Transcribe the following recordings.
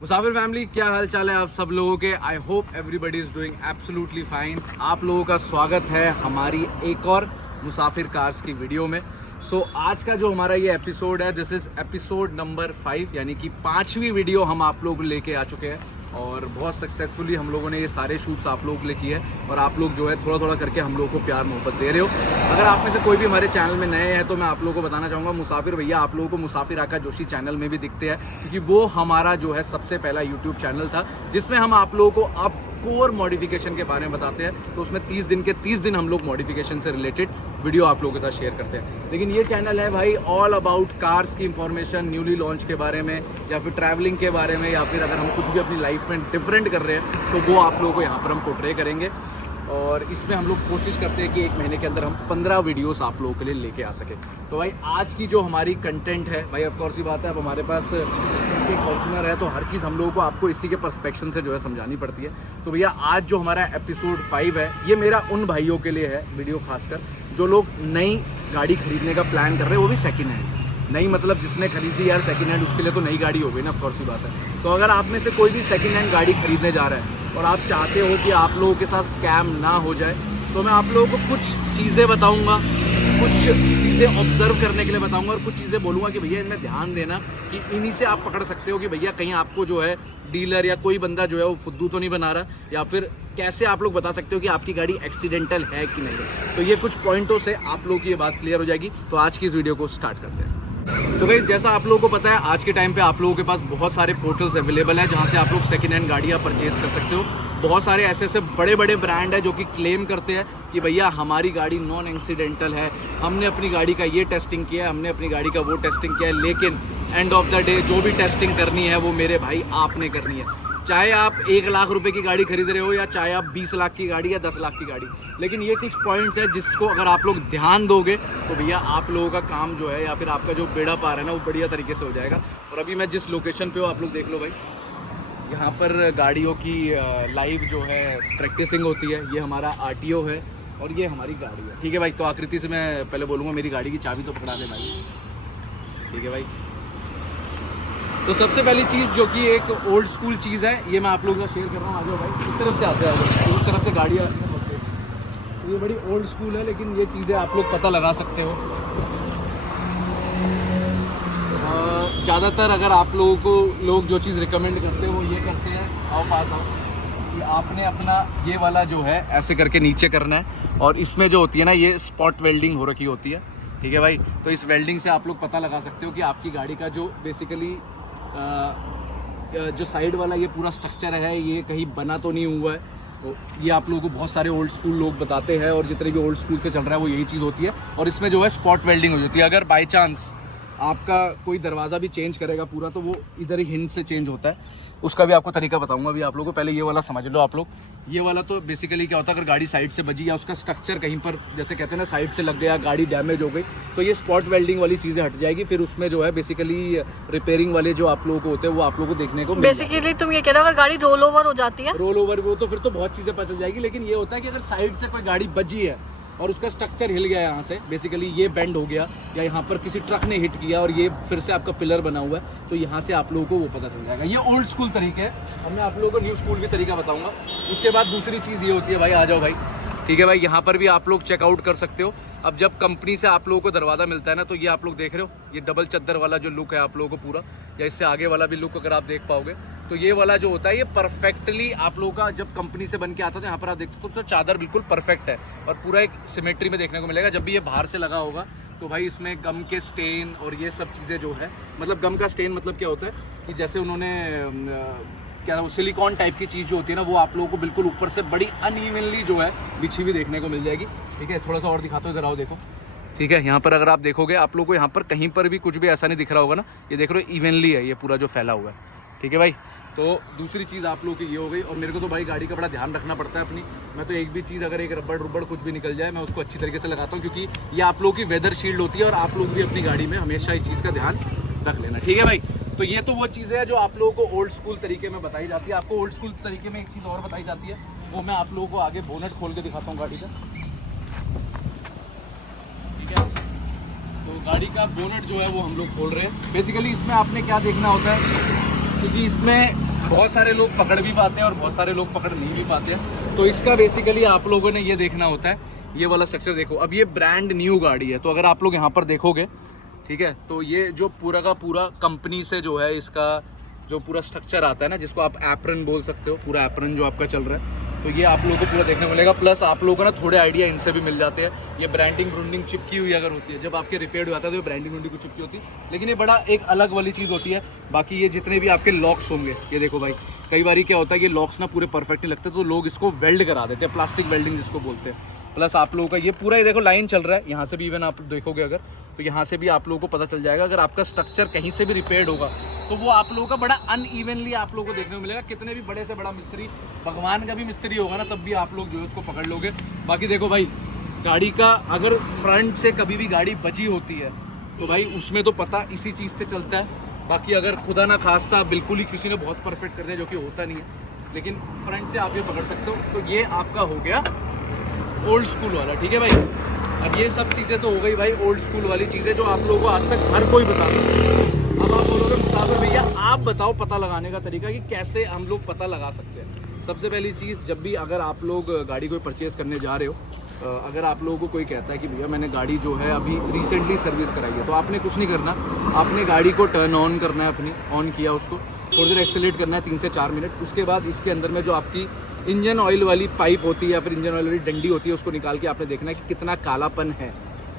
मुसाफिर family, क्या हाल चाल है आप सब लोगों के। I hope everybody is doing absolutely fine. आप लोगों का स्वागत है हमारी एक और मुसाफिर कार्स की वीडियो में। आज का जो हमारा ये एपिसोड है, दिस इज़ एपिसोड नंबर 5, यानी कि 5वीं वीडियो हम आप लोग लेके आ चुके हैं और बहुत सक्सेसफुली हम लोगों ने ये सारे शूट्स आप लोगों के लिए किए हैं और आप लोग जो है थोड़ा थोड़ा करके हम लोगों को प्यार मोहब्बत दे रहे हो। अगर आप में से कोई भी हमारे चैनल में नए हैं तो मैं आप लोगों को बताना चाहूँगा, मुसाफिर भैया आप लोगों को मुसाफिर आका जोशी चैनल में भी दिखते हैं, क्योंकि वो हमारा जो है सबसे पहला यूट्यूब चैनल था जिसमें हम आप लोगों को अब कोर मॉडिफिकेशन के बारे में बताते हैं। तो उसमें 30 दिन के 30 दिन हम लोग मॉडिफिकेशन से रिलेटेड वीडियो आप लोगों के साथ शेयर करते हैं। लेकिन ये चैनल है भाई ऑल अबाउट कार्स की इंफॉर्मेशन, न्यूली लॉन्च के बारे में या फिर ट्रैवलिंग के बारे में, या फिर अगर हम कुछ भी अपनी लाइफ में डिफरेंट कर रहे हैं तो वो आप लोगों को यहाँ पर हम पोर्ट्रे करेंगे। और इसमें हम लोग कोशिश करते हैं कि एक महीने के अंदर हम 15 वीडियोस आप लोगों के लिए लेके आ सके। तो भाई आज की जो हमारी कंटेंट है भाई, ऑफकोर्स ही बात है, अब हमारे पास एक फॉर्च्यूनर है तो हर चीज़ हम लोगों को आपको इसी के पर्सपेक्शन से जो है समझानी पड़ती है। तो भैया आज जो हमारा एपिसोड 5 है, ये मेरा उन भाइयों के लिए है वीडियो, खासकर जो लोग नई गाड़ी खरीदने का प्लान कर रहे हैं, वो भी सेकेंड हैंड। नई मतलब जिसने खरीदी यार सेकेंड हैंड, उसके लिए तो नई गाड़ी हो गई ना, ऑफकोर्स ही बात है। तो अगर आप में से कोई भी सेकेंड हैंड गाड़ी खरीदने जा रहा है और आप चाहते हो कि आप लोगों के साथ स्कैम ना हो जाए, तो मैं आप लोगों को कुछ चीज़ें बताऊंगा, कुछ चीज़ें ऑब्जर्व करने के लिए बताऊंगा और कुछ चीज़ें बोलूँगा कि भैया इनमें ध्यान देना, कि इन्हीं से आप पकड़ सकते हो कि भैया कहीं आपको जो है डीलर या कोई बंदा जो है वो फुद्दू तो नहीं बना रहा, या फिर कैसे आप लोग बता सकते हो कि आपकी गाड़ी एक्सीडेंटल है कि नहीं है। तो ये कुछ पॉइंटों से आप लोगों की ये बात क्लियर हो जाएगी। तो आज की इस वीडियो को स्टार्ट करते हैं। तो गाइस, जैसा आप लोगों को पता है, आज के टाइम पे आप लोगों के पास बहुत सारे पोर्टल्स अवेलेबल हैं जहां से आप लोग सेकेंड हैंड गाड़ियां परचेज कर सकते हो। बहुत सारे ऐसे बड़े बड़े ब्रांड है जो कि क्लेम करते हैं कि भैया हमारी गाड़ी नॉन एक्सीडेंटल है, हमने अपनी गाड़ी का ये टेस्टिंग किया है, हमने अपनी गाड़ी का वो टेस्टिंग किया है। लेकिन एंड ऑफ द डे जो भी टेस्टिंग करनी है वो मेरे भाई आपने करनी है। चाहे आप 1 लाख रुपए की गाड़ी खरीद रहे हो या चाहे आप 20 लाख की गाड़ी या 10 लाख की गाड़ी, लेकिन ये कुछ पॉइंट्स है जिसको अगर आप लोग ध्यान दोगे तो भैया आप लोगों का काम जो है या फिर आपका जो बेड़ा पार है ना, वो बढ़िया तरीके से हो जाएगा। और अभी मैं जिस लोकेशन पे हूँ आप लोग देख लो भाई, यहाँ पर गाड़ियों की लाइव जो है प्रैक्टिसिंग होती है। ये हमारा आरटीओ है और ये हमारी गाड़ी है, ठीक है भाई। तो आकृति से मैं पहले बोलूँगा मेरी गाड़ी की चाबी तो पकड़ा दे भाई, ठीक है भाई। तो सबसे पहली चीज़ जो कि एक ओल्ड स्कूल चीज़ है, ये मैं आप लोगों का शेयर कर रहा हूँ। आ जाओ भाई, इस तरफ से आते हैं, उस तरफ से गाड़ियाँ। तो ये बड़ी ओल्ड स्कूल है, लेकिन ये चीज़ें आप लोग पता लगा सकते हो। ज़्यादातर अगर आप लोगों को लोग जो चीज़ रिकमेंड करते हैं वो ये करते हैं, आओ पास आओ, कि आपने अपना ये वाला जो है ऐसे करके नीचे करना है और इसमें जो होती है ना, ये स्पॉट वेल्डिंग हो रखी होती है, ठीक है भाई। तो इस वेल्डिंग से आप लोग पता लगा सकते हो कि आपकी गाड़ी का जो बेसिकली जो साइड वाला ये पूरा स्ट्रक्चर है ये कहीं बना तो नहीं हुआ है। तो ये आप लोगों को बहुत सारे ओल्ड स्कूल लोग बताते हैं और जितने भी ओल्ड स्कूल से चल रहा है वो यही चीज़ होती है। और इसमें जो है स्पॉट वेल्डिंग हो जाती है। अगर बाई चांस आपका कोई दरवाज़ा भी चेंज करेगा पूरा, तो वो इधर ही हिंट से चेंज होता है। उसका भी आपको तरीका बताऊंगा अभी आप लोगों को। पहले ये वाला समझ लो आप लोग। ये वाला तो बेसिकली क्या होता है, अगर गाड़ी साइड से बजी या उसका स्ट्रक्चर कहीं पर जैसे कहते हैं ना साइड से लग गया, गाड़ी डैमेज हो गई, तो ये स्पॉट वेल्डिंग वाली चीज़ें हट जाएगी। फिर उसमें जो है बेसिकली रिपेयरिंग वाले जो आप लोगों को होते हैं वो आप लोगों को देखने को बेसिकली तुम ये कह रहे हो अगर गाड़ी रोल ओवर हो जाती है, रोल ओवर वो तो फिर तो बहुत चीज़ें पता चल जाएगी। लेकिन ये होता है कि अगर साइड से कोई गाड़ी बजी है और उसका स्ट्रक्चर हिल गया यहाँ से, बेसिकली ये बेंड हो गया या यहाँ पर किसी ट्रक ने हिट किया और ये फिर से आपका पिलर बना हुआ है, तो यहाँ से आप लोगों को वो पता चल जाएगा। ये ओल्ड स्कूल तरीके है। अब मैं आप लोगों को न्यू स्कूल भी तरीका बताऊंगा। उसके बाद दूसरी चीज़ ये होती है भाई, आ जाओ भाई, ठीक है भाई। यहाँ पर भी आप लोग चेकआउट कर सकते हो। अब जब कंपनी से आप लोगों को दरवाज़ा मिलता है ना, तो ये आप लोग देख रहे हो, ये डबल चद्दर वाला जो लुक है आप लोगों को पूरा, या इससे आगे वाला भी लुक अगर आप देख पाओगे, तो ये वाला जो होता है ये परफेक्टली आप लोगों का जब कंपनी से बन के आता है तो यहाँ पर आप देख सकते हो, तो चादर बिल्कुल परफेक्ट है और पूरा एक सिमेट्री में देखने को मिलेगा। जब भी ये बाहर से लगा होगा तो भाई इसमें गम के स्टेन और ये सब चीज़ें जो है, मतलब गम का स्टेन मतलब क्या होता है कि जैसे उन्होंने क्या सिलिकॉन टाइप की चीज़ जो होती है ना, वो आप लोगों को बिल्कुल ऊपर से बड़ी अनइवनली जो है बिछी हुई देखने को मिल जाएगी, ठीक है। थोड़ा सा और दिखाता हूँ, इधर आओ देखो, ठीक है। यहाँ पर अगर आप देखोगे आप लोगों को यहाँ पर कहीं पर भी कुछ भी ऐसा नहीं दिख रहा होगा ना, ये देख रहे हो इवनली है ये पूरा जो फैला हुआ है, ठीक है भाई। तो दूसरी चीज़ आप लोगों की ये हो गई। और मेरे को तो भाई गाड़ी का बड़ा ध्यान रखना पड़ता है अपनी। मैं तो एक भी चीज़ अगर एक रबड़ कुछ भी निकल जाए मैं उसको अच्छी तरीके से लगाता हूँ, क्योंकि ये आप लोगों की वेदर शील्ड होती है और आप लोग भी अपनी गाड़ी में हमेशा इस चीज़ का ध्यान रख लेना, ठीक है भाई। तो ये तो वो चीज़ें हैं जो आप लोगों को ओल्ड स्कूल तरीके में बताई जाती है। आपको ओल्ड स्कूल तरीके में एक चीज़ और बताई जाती है, वो मैं आप लोगों को आगे बोनट खोल के दिखाता हूँ गाड़ी का, ठीक है। तो गाड़ी का बोनट जो है वो हम लोग खोल रहे हैं। बेसिकली इसमें आपने क्या देखना होता है, क्योंकि इसमें बहुत सारे लोग पकड़ भी पाते हैं और बहुत सारे लोग पकड़ नहीं भी पाते हैं। तो इसका बेसिकली आप लोगों ने ये देखना होता है, ये वाला स्ट्रक्चर देखो। अब ये ब्रांड न्यू गाड़ी है, तो अगर आप लोग यहाँ पर देखोगे, ठीक है, तो ये जो पूरा का पूरा कंपनी से जो है इसका जो पूरा स्ट्रक्चर आता है ना, जिसको आप एप्रन बोल सकते हो, पूरा एप्रन जो आपका चल रहा है, तो ये आप लोगों को पूरा देखने को मिलेगा। प्लस आप लोगों को ना थोड़े आइडिया इनसे भी मिल जाते हैं। ये ब्रांडिंग ब्रूंडिंग चिपकी हुई अगर होती है, जब आपके रिपेयर हो जाता है तो ये ब्रांडिंग ब्रूंडिंग को चिपकी होती है, लेकिन ये बड़ा एक अलग वाली चीज़ होती है। बाकी ये जितने भी आपके लॉक्स होंगे, ये देखो भाई, कई बार क्या होता है, ये लॉक्स ना पूरे परफेक्ट नहीं लगते, तो लोग इसको वेल्ड करा देते हैं, प्लास्टिक वेल्डिंग जिसको बोलते हैं। प्लस आप लोगों का ये पूरा ये देखो लाइन चल रहा है, यहाँ से भी इवन आप देखोगे अगर, तो यहाँ से भी आप लोगों को पता चल जाएगा। अगर आपका स्ट्रक्चर कहीं से भी रिपेयर्ड होगा तो वो आप लोगों का बड़ा अनइवनली आप लोगों को देखने को मिलेगा। कितने भी बड़े से बड़ा मिस्त्री, भगवान का भी मिस्त्री होगा ना, तब भी आप लोग जो है उसको पकड़ लोगे। बाकी देखो भाई, गाड़ी का अगर फ्रंट से कभी भी गाड़ी बची होती है तो भाई उसमें तो पता इसी चीज़ से चलता है। बाकी अगर खुदा ना खास्ता बिल्कुल ही किसी ने बहुत परफेक्ट कर दिया, जो कि होता नहीं है, लेकिन फ्रंट से आप ये पकड़ सकते हो। तो ये आपका हो गया ओल्ड स्कूल वाला, ठीक है भाई। अब ये सब चीज़ें तो हो गई भाई ओल्ड स्कूल वाली चीज़ें, जो आप लोगों को आज तक हर कोई बताता है। अब आप बोलोगे मुसाफिर भैया आप बताओ पता लगाने का तरीका, कि कैसे हम लोग पता लगा सकते हैं। सबसे पहली चीज़, जब भी अगर आप लोग गाड़ी कोई परचेज़ करने जा रहे हो, अगर आप लोगों को कोई कहता है कि भैया मैंने गाड़ी जो है अभी रिसेंटली सर्विस कराई है, तो आपने कुछ नहीं करना, आपने गाड़ी को टर्न ऑन करना है, अपनी ऑन किया उसको, थोड़ी देर एक्सेलेरेट करना है 3 से 4 मिनट। उसके बाद इसके अंदर में जो आपकी इंजन ऑयल वाली पाइप होती है या फिर इंजन ऑयल वाली डंडी होती है, उसको निकाल के आपने देखना है कि कितना कालापन है,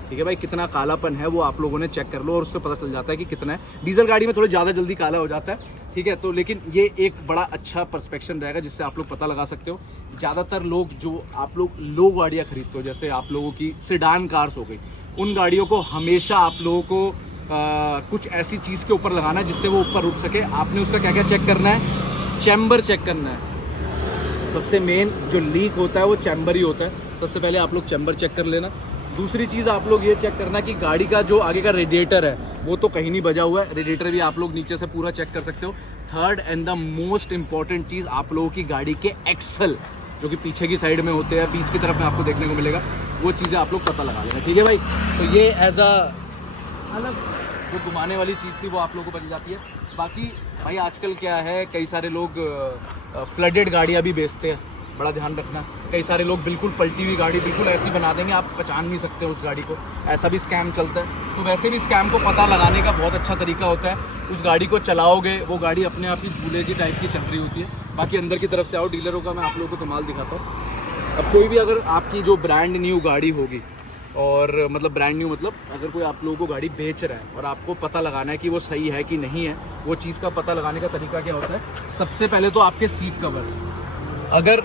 ठीक है भाई, कितना कालापन है वो आप लोगों ने चेक कर लो, और उससे पता चल जाता है कि कितना है। डीजल गाड़ी में थोड़ा ज़्यादा जल्दी काला हो जाता है, ठीक है, तो लेकिन ये एक बड़ा अच्छा पर्सपेक्शन रहेगा जिससे आप लोग पता लगा सकते हो। ज़्यादातर लोग जो आप लोग लो गाड़ियाँ खरीदते हो, जैसे आप लोगों की सेडान कार्स हो गई, उन गाड़ियों को हमेशा आप लोगों को कुछ ऐसी चीज़ के ऊपर लगाना है जिससे वो ऊपर उठ सके। आपने उसका क्या क्या चेक करना है, चैम्बर चेक करना है। सबसे मेन जो लीक होता है वो चैम्बर ही होता है। सबसे पहले आप लोग चैम्बर चेक कर लेना। दूसरी चीज़ आप लोग ये चेक करना कि गाड़ी का जो आगे का रेडिएटर है वो तो कहीं नहीं बजा हुआ है, रेडिएटर भी आप लोग नीचे से पूरा चेक कर सकते हो। Third and the most important चीज़, आप लोगों की गाड़ी के एक्सल जो कि पीछे की साइड में होते हैं, बीच की तरफ में आपको देखने को मिलेगा, वो चीज़ें आप लोग पता लगा लेना, ठीक है भाई। तो ये एज अ अलग जो घुमाने वाली चीज़ थी वो आप लोगों को बन जाती है। बाकी भाई आजकल क्या है, कई सारे लोग फ्लडेड गाड़ियाँ भी बेचते हैं, बड़ा ध्यान रखना। कई सारे लोग बिल्कुल पलटी हुई गाड़ी बिल्कुल ऐसी बना देंगे, आप पहचान नहीं सकते उस गाड़ी को, ऐसा भी स्कैम चलता है। तो वैसे भी स्कैम को पता लगाने का बहुत अच्छा तरीका होता है, उस गाड़ी को चलाओगे वो गाड़ी अपने आप ही झूले की टाइप की चल रही होती है। बाकी अंदर की तरफ से आओ, डीलरों का मैं आप लोगों को कमाल दिखाता हूँ। अब कोई भी अगर आपकी जो ब्रांड न्यू गाड़ी होगी, और मतलब ब्रांड न्यू मतलब अगर कोई आप लोगों को गाड़ी बेच रहा है और आपको पता लगाना है कि वो सही है कि नहीं है, वो चीज़ का पता लगाने का तरीका क्या होता है। सबसे पहले तो आपके सीट कवर्स, अगर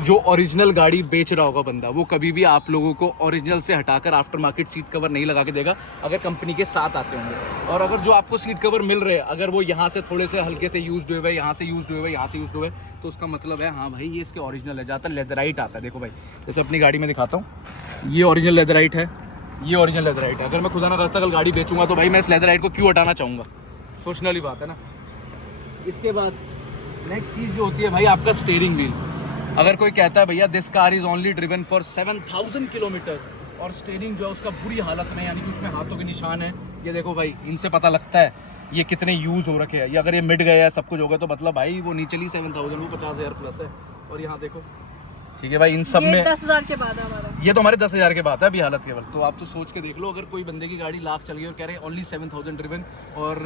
जो ओरिजिनल गाड़ी बेच रहा होगा बंदा, वो कभी भी आप लोगों को ओरिजिनल से हटाकर आफ्टर मार्केट सीट कवर नहीं लगा के देगा, अगर कंपनी के साथ आते होंगे। और अगर जो आपको सीट कवर मिल रहे हैं, अगर वो यहाँ से थोड़े से हल्के से यूज्ड हुए, यहाँ से यूज्ड हुए, यहाँ से यूज्ड हुए, तो उसका मतलब है हाँ भाई ये इसके ओरिजिनल है। ज़्यादातर लेदराइट आता है, देखो भाई, जैसे अपनी गाड़ी में दिखाता हूँ, ये ओरिजिनल लेदराइट है, ये ओरिजिनल लेदराइट है। अगर मैं खुदा ना खास्ता कल गाड़ी बेचूंगा तो भाई मैं इस लेदराइट को क्यों हटाना चाहूँगा, सोचने वाली बात है ना। इसके बाद नेक्स्ट चीज़ जो होती है भाई आपका स्टीयरिंग व्हील। अगर कोई कहता है भैया this car is only driven for 7000 kilometres, और स्टीयरिंग जो है उसका बुरी हालत में, यानी कि उसमें हाथों के निशान है, ये देखो भाई, इनसे पता लगता है ये कितने यूज़ हो रखे हैं। ये अगर ये मिट गया है, सब कुछ होगा, तो मतलब भाई वो नीचे ली 7000, वो 50,000 प्लस है। और यहाँ देखो, ठीक है भाई, इन सब में 10,000 के बाद है हमारा, ये तो हमारे 10,000 के बाद है अभी हालत केवल। तो आप तो सोच के देख लो, अगर कोई बंदे की गाड़ी लाख चल गई और कह रहे ओनली 7000 ड्रिवन, और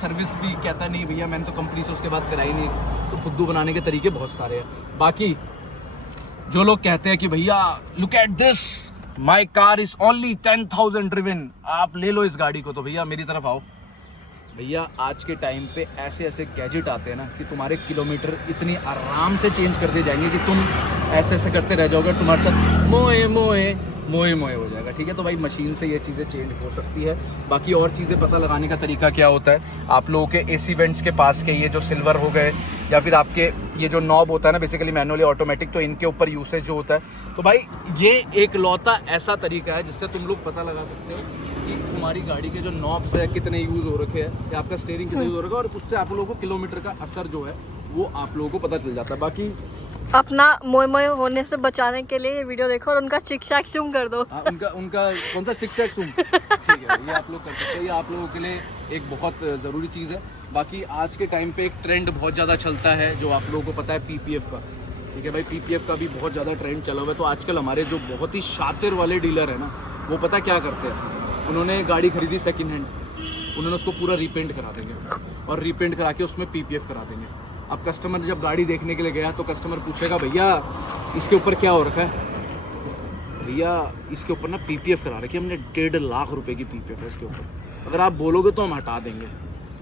सर्विस भी कहता नहीं भैया मैंने तो कंपनी से उसके बाद कराई नहीं, तो खुद्दू बनाने के तरीके बहुत सारे हैं। बाकी जो लोग कहते हैं कि भैया look at this my car is only 10,000 driven, आप ले लो इस गाड़ी को, तो भैया मेरी तरफ आओ। भैया आज के टाइम पे ऐसे ऐसे गैजेट आते हैं ना कि तुम्हारे किलोमीटर इतनी आराम से चेंज कर दिए जाएंगे कि तुम ऐसे ऐसे करते रह जाओगे, तुम्हारे साथ मोए मोए मोए मोए हो जाएगा, ठीक है। तो भाई मशीन से ये चीज़ें चेंज हो सकती है। बाकी और चीज़ें पता लगाने का तरीका क्या होता है, आप लोगों के एसी वेंट्स के पास के ये जो सिल्वर हो गए, या फिर आपके ये जो नॉब होता है ना, बेसिकली मैनुअली ऑटोमेटिक, तो इनके ऊपर यूसेज जो होता है, तो भाई ये एक लौता ऐसा तरीका है जिससे तुम लोग पता लगा सकते हो कि तुम्हारी गाड़ी के जो नॉब्स है कितने यूज़ हो रखे हैं, या आपका स्टीयरिंग कितना यूज़ हो रखा है, और उससे आप लोगों को किलोमीटर का असर जो है वो आप लोगों को पता चल जाता है। बाकी अपना मोए मोए होने से बचाने के लिए ये वीडियो देखो और उनका चिक चैक जूम कर दो। उनका कौन सा 6x जूम, ठीक है, ये आप लोग कर सकते हैं। ये आप लोगों के लिए एक बहुत ज़रूरी चीज़ है। बाकी आज के टाइम पे एक ट्रेंड बहुत ज़्यादा चलता है जो आप लोगों को पता है पीपीएफ का, ठीक है भाई। पीपीएफ का भी बहुत ज़्यादा ट्रेंड चला हुआ है। तो आजकल हमारे जो बहुत ही शातिर वाले डीलर है ना, वो पता क्या करते हैं, उन्होंने गाड़ी खरीदी सेकंड हैंड, उन्होंने उसको पूरा रीपेंट करा देंगे और रीपेंट करा के उसमें पीपीएफ करा देंगे। अब कस्टमर जब गाड़ी देखने के लिए गया तो कस्टमर पूछेगा भैया इसके ऊपर क्या हो रखा है, भैया इसके ऊपर ना पीपीएफ करा रखी है हमने, 1.5 लाख रुपए की पीपीएफ है इसके ऊपर। अगर आप बोलोगे तो हम हटा देंगे,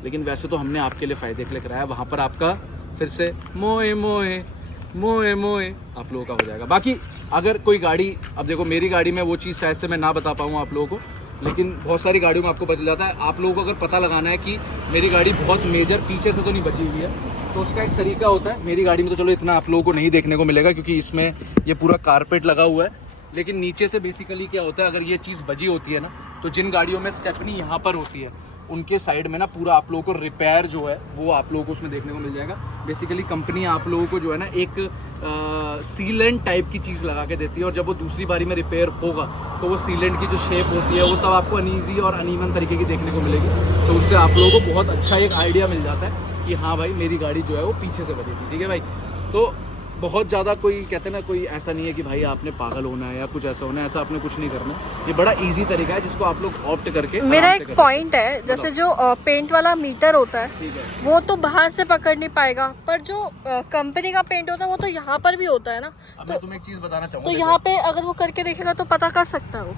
लेकिन वैसे तो हमने आपके लिए फ़ायदे के लिए कराया। वहाँ पर आपका फिर से मोए मोए मोए मोए आप लोगों का हो जाएगा। बाकी अगर कोई गाड़ी, अब देखो मेरी गाड़ी में वो चीज़ शायद से मैं ना बता पाऊँ आप लोगों को, लेकिन बहुत सारी गाड़ियों में आपको पता जाता है। आप लोगों को अगर पता लगाना है कि मेरी गाड़ी बहुत मेजर पीछे से तो नहीं बची हुई है, तो उसका एक तरीका होता है। मेरी गाड़ी में तो चलो इतना आप लोगों को नहीं देखने को मिलेगा क्योंकि इसमें ये पूरा कारपेट लगा हुआ है, लेकिन नीचे से बेसिकली क्या होता है, अगर ये चीज़ बजी होती है ना, तो जिन गाड़ियों में स्टेपनी यहाँ पर होती है उनके साइड में ना पूरा आप लोगों को रिपेयर जो है वो आप लोगों को उसमें देखने को मिल जाएगा। बेसिकली कंपनी आप लोगों को जो है ना एक सीलेंट टाइप की चीज़ लगा के देती है, और जब वो दूसरी बारी में रिपेयर होगा तो वो सीलेंट की जो शेप होती है वो सब आपको अनईजी और अनइवन तरीके की देखने को मिलेगी। तो उससे आप लोगों को बहुत अच्छा एक आइडिया मिल जाता है कि हाँ भाई मेरी गाड़ी जो है वो पीछे से बजी थी, ठीक है भाई। तो बहुत ज़्यादा कोई कहते हैं ना, कोई ऐसा नहीं है कि भाई आपने पागल होना है या कुछ ऐसा होना है, ऐसा आपने कुछ नहीं करना। ये बड़ा इजी तरीका है जिसको आप लोग ऑप्ट करके। मेरा एक पॉइंट है, जैसे जो पेंट वाला मीटर होता है, ठीक है, वो तो बाहर से पकड़ नहीं पाएगा, पर जो कंपनी का पेंट होता है वो तो यहाँ पर भी होता है ना। अब मैं तुम्हें एक चीज़ बताना चाहूँगा, तो यहाँ पे अगर वो करके देखेगा तो पता कर सकता है वो।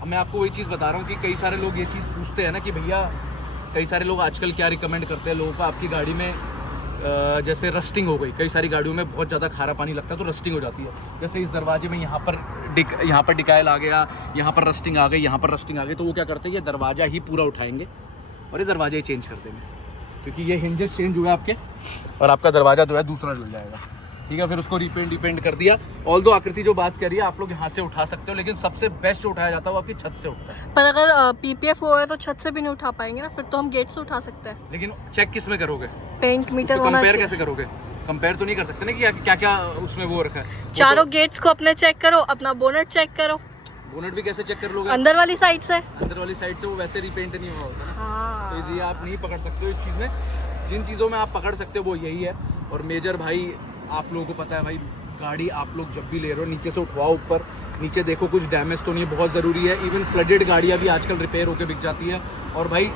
अब मैं आपको वही चीज़ बता रहा हूँ कि कई सारे लोग ये चीज़ पूछते हैं ना कि भैया, कई सारे लोग आजकल क्या रिकमेंड करते हैं लोगों को, आपकी गाड़ी में जैसे रस्टिंग हो गई, कई सारी गाड़ियों में बहुत ज़्यादा खारा पानी लगता है तो रस्टिंग हो जाती है। जैसे इस दरवाजे में यहाँ पर डिकाइल आ गया, यहाँ पर रस्टिंग आ गई, यहाँ पर रस्टिंग आ गई, तो वो क्या करते हैं, ये दरवाज़ा ही पूरा उठाएंगे और ये दरवाजा ही चेंज कर देंगे, क्योंकि ये हिंजेस चेंज हुए आपके और आपका दरवाज़ा जो है दूसरा जुड़ जाएगा, ठीक है। फिर उसको रिपेंट कर दिया। ऑल्दो आकृति जो बात करी है, आप लोग यहाँ से उठा सकते हो, लेकिन सबसे बेस्ट जो उठाया जाता है वो आपकी छत से उठता है। पर अगर पीपीएफ हुआ है तो छत से भी नहीं उठा पाएंगे ना, फिर तो हम गेट से उठा सकते हैं। लेकिन चेक किस में करोगे, पेंट मीटर होना कंपेयर चाहिए। कैसे करोगे, कंपेयर तो नहीं कर सकते ना कि क्या क्या उसमें वो रखा है। चारों गेट्स को अपने चेक करो, अपना बोनट चेक करो। बोनट भी कैसे चेक कर लोगे, अंदर वाली साइड से। अंदर वाली साइड से वो वैसे रिपेंट नहीं हुआ होता ना। हाँ। तो इसलिए आप नहीं पकड़ सकते हो इस चीज़ में। जिन चीज़ों में आप पकड़ सकते हो वो यही है। और मेजर भाई आप लोगों को पता है भाई, गाड़ी आप लोग जब भी ले रहे हो नीचे से उठवाओ ऊपर, नीचे देखो कुछ डैमेज तो नहीं है, बहुत ज़रूरी है। इवन फ्लडेड गाड़ियाँ भी आजकल रिपेयर होकर बिक जाती है। और भाई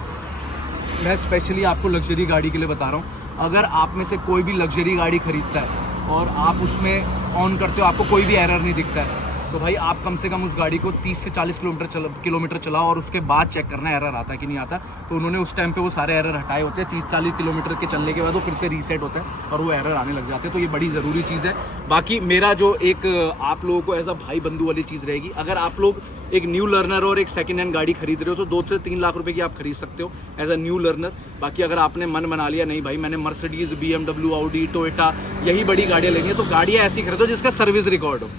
मैं स्पेशली आपको लग्जरी गाड़ी के लिए बता रहा हूँ, अगर आप में से कोई भी लग्जरी गाड़ी खरीदता है और आप उसमें ऑन करते हो, आपको कोई भी एरर नहीं दिखता है, तो भाई आप कम से कम उस गाड़ी को 30 से 40 किलोमीटर चलाओ और उसके बाद चेक करना एरर आता है कि नहीं आता। तो उन्होंने उस टाइम पे वो सारे एरर हटाए होते हैं। 30-40 किलोमीटर के चलने के बाद वो फिर से रीसेट होता है और वो एरर आने लग जाते हैं। तो ये बड़ी ज़रूरी चीज़ है। बाकी मेरा जो एक आप लोगों को एज अ भाई बंधु वाली चीज़ रहेगी, अगर आप लोग एक न्यू लर्नर और एक सेकेंड हैंड गाड़ी खरीद रहे हो तो 2 से 3 लाख रुपए की आप खरीद सकते हो एज अ न्यू लर्नर। बाकी अगर आपने मन बना लिया नहीं भाई मैंने मर्सिडीज़, BMW, ऑडी, टोयोटा यही बड़ी गाड़ियाँ लेनी है, तो गाड़ियाँ ऐसी खरीदो जिसका सर्विस रिकॉर्ड हो।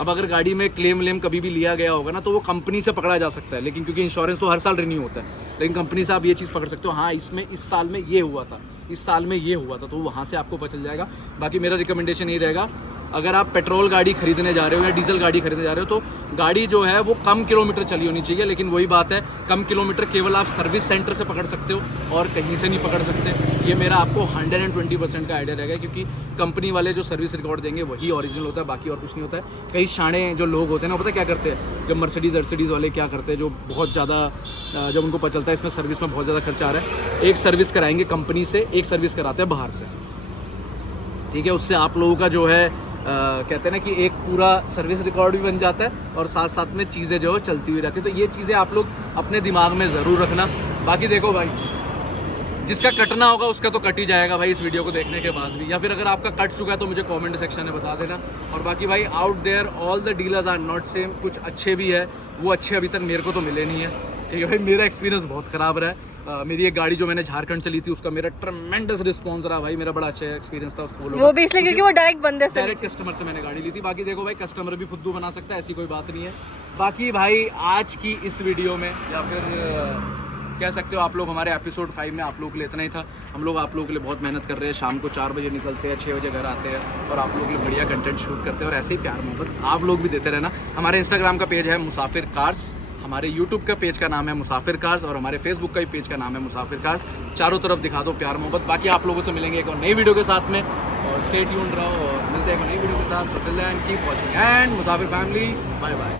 अब अगर गाड़ी में क्लेम कभी भी लिया गया होगा ना, तो वो कंपनी से पकड़ा जा सकता है, लेकिन क्योंकि इंश्योरेंस तो हर साल रिन्यू होता है, लेकिन कंपनी से आप ये चीज़ पकड़ सकते हो, हाँ इसमें इस साल में ये हुआ था, इस साल में ये हुआ था, तो वहाँ से आपको पता चल जाएगा। बाकी मेरा रिकमेंडेशन यही रहेगा, अगर आप पेट्रोल गाड़ी खरीदने जा रहे हो या डीजल गाड़ी खरीदने जा रहे हो, तो गाड़ी जो है वो कम किलोमीटर चली होनी चाहिए। लेकिन वही बात है, कम किलोमीटर केवल आप सर्विस सेंटर से पकड़ सकते हो और कहीं से नहीं पकड़ सकते। ये मेरा आपको 120% का आइडिया रहेगा, क्योंकि कंपनी वाले जो सर्विस रिकॉर्ड देंगे वही ओरिजिनल होता है, बाकी और कुछ नहीं होता है। कई शाणे जो लोग होते हैं ना, पता क्या करते हैं, जब मर्सिडीज़ वाले क्या करते हैं, जो बहुत ज़्यादा जब उनको पता चलता है इसमें सर्विस में बहुत ज़्यादा खर्चा आ रहा है, एक सर्विस कराएंगे कंपनी से, एक सर्विस कराते हैं बाहर से, ठीक है। उससे आप लोगों का जो है कहते हैं ना कि एक पूरा सर्विस रिकॉर्ड भी बन जाता है और साथ साथ में चीज़ें जो है चलती हुई रहती है। तो ये चीज़ें आप लोग अपने दिमाग में ज़रूर रखना। बाकी देखो भाई, जिसका कटना होगा उसका तो कट ही जाएगा भाई इस वीडियो को देखने के बाद भी, या फिर अगर आपका कट चुका है तो मुझे कमेंट सेक्शन में बता देना। और बाकी भाई out there all the dealers are not same, कुछ अच्छे भी है, वो अच्छे अभी तक मेरे को तो मिले नहीं है, ठीक है भाई। मेरा एक्सपीरियंस बहुत ख़राब रहा है। मेरी एक गाड़ी जो मैंने झारखंड से ली थी उसका मेरा ट्रमेंडस रिस्पॉन्स रहा भाई, मेरा बड़ा अच्छा एक्सपीरियंस था उसको। वो भी इसलिए क्योंकि वो डायरेक्ट बंदे से, डायरेक्ट कस्टमर से मैंने गाड़ी ली थी। बाकी देखो भाई, कस्टमर भी फुद्दू बना सकता है, ऐसी कोई बात नहीं है। बाकी भाई आज की इस वीडियो में, या फिर कह सकते हो आप लोग, हमारे एपिसोड 5 में आप लोगों के लिए इतना ही था। हम लोग आप लोगों के लिए बहुत मेहनत कर रहे हैं, शाम को 4 बजे निकलते हैं, 6 बजे घर आते हैं और आप लोगों के लिए बढ़िया कंटेंट शूट करते हैं, और ऐसे ही प्यार मोहब्बत आप लोग भी देते रहना। हमारे इंस्टाग्राम का पेज है मुसाफिर कार्स, हमारे यूट्यूब का पेज का नाम है मुसाफिर कार्स और हमारे फेसबुक का भी पेज का नाम है मुसाफिर कार्स। चारों तरफ दिखा दो प्यार मोहब्बत। बाकी आप लोगों से मिलेंगे एक और नई वीडियो के साथ में, और स्टे ट्यून्ड रहो और मिलते हैं एक और नई वीडियो के साथ। So till then keep watching and Musafir family, bye bye.